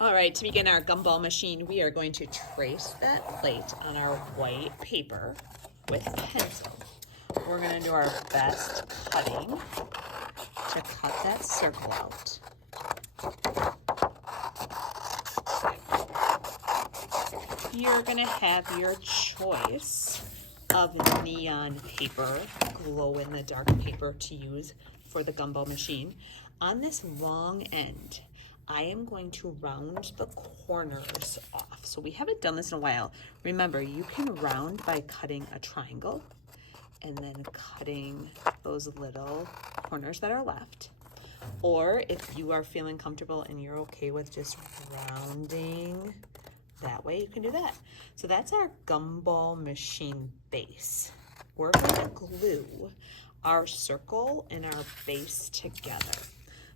All right, to begin our gumball machine, we are going to trace that plate on our white paper with pencil. We're going to do our best cutting to cut that circle out. You're going to have your choice of neon paper, glow-in-the-dark paper to use for the gumball machine. On this long end, I am going to round the corners off. So we haven't done this in a while. Remember, you can round by cutting a triangle and then cutting those little corners that are left. Or if you are feeling comfortable and you're okay with just rounding that way, you can do that. So that's our gumball machine base. We're going to glue our circle and our base together.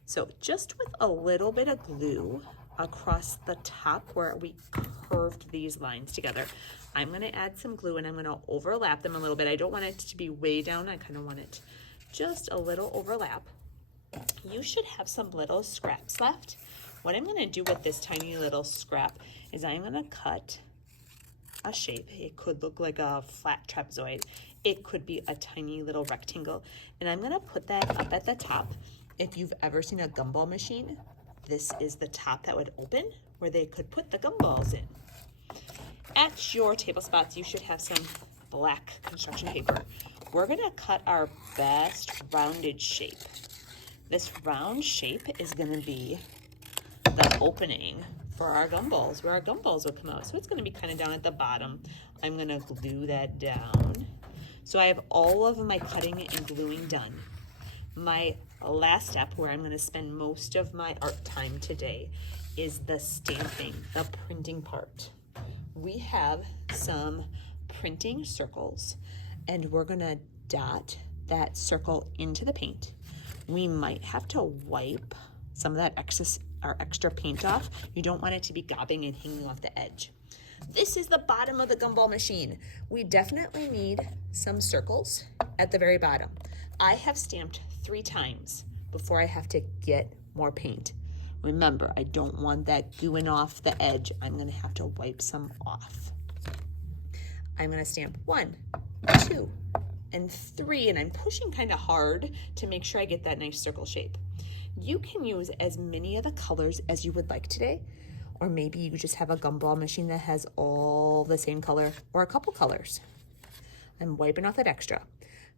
So just with a little bit of glue across the top where we curved these lines together, I'm going to add some glue and I'm going to overlap them a little bit. I don't want it to be way down. I kind of want it just a little overlap. You should have some little scraps left. What I'm going to do with this tiny little scrap is I'm going to cut a shape. It could look like a flat trapezoid. It could be a tiny little rectangle. And I'm going to put that up at the top. If you've ever seen a gumball machine, this is the top that would open where they could put the gumballs in. At your table spots, you should have some black construction paper. We're going to cut our best rounded shape. This round shape is going to be the opening for our gumballs, where our gumballs will come out. So it's going to be kind of down at the bottom. I'm going to glue that down. So I have all of my cutting and gluing done. My last step, where I'm going to spend most of my art time today, is the stamping, the printing part. We have some printing circles, and we're going to dot that circle into the paint. We might have to wipe some of that extra paint off. You don't want it to be gobbing and hanging off the edge. This is the bottom of the gumball machine. We definitely need some circles at the very bottom. I have stamped 3 times before I have to get more paint. Remember, I don't want that gooing off the edge. I'm going to have to wipe some off. I'm going to stamp 1, 2, and 3, and I'm pushing kind of hard to make sure I get that nice circle shape. You can use as many of the colors as you would like today, or maybe you just have a gumball machine that has all the same color or a couple colors. I'm wiping off that extra.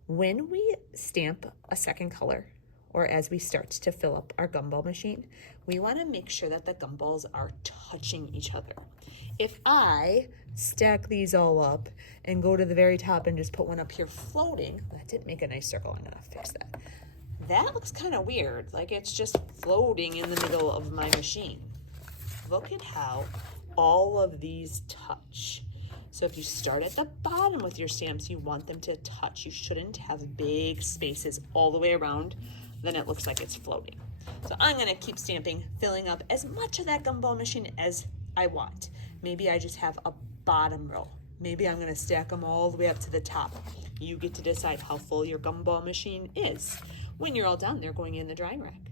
When we stamp a second color, or as we start to fill up our gumball machine, we want to make sure that the gumballs are touching each other. If I stack these all up and go to the very top and just put one up here floating, that didn't make a nice circle. I'm going to fix that. That looks kind of weird, like it's just floating in the middle of my machine. Look at how all of these touch. So if you start at the bottom with your stamps, you want them to touch. You shouldn't have big spaces all the way around, then it looks like it's floating. So I'm gonna keep stamping, filling up as much of that gumball machine as I want. Maybe I just have a bottom row. Maybe I'm gonna stack them all the way up to the top. You get to decide how full your gumball machine is. When you're all done, they're going in the drying rack.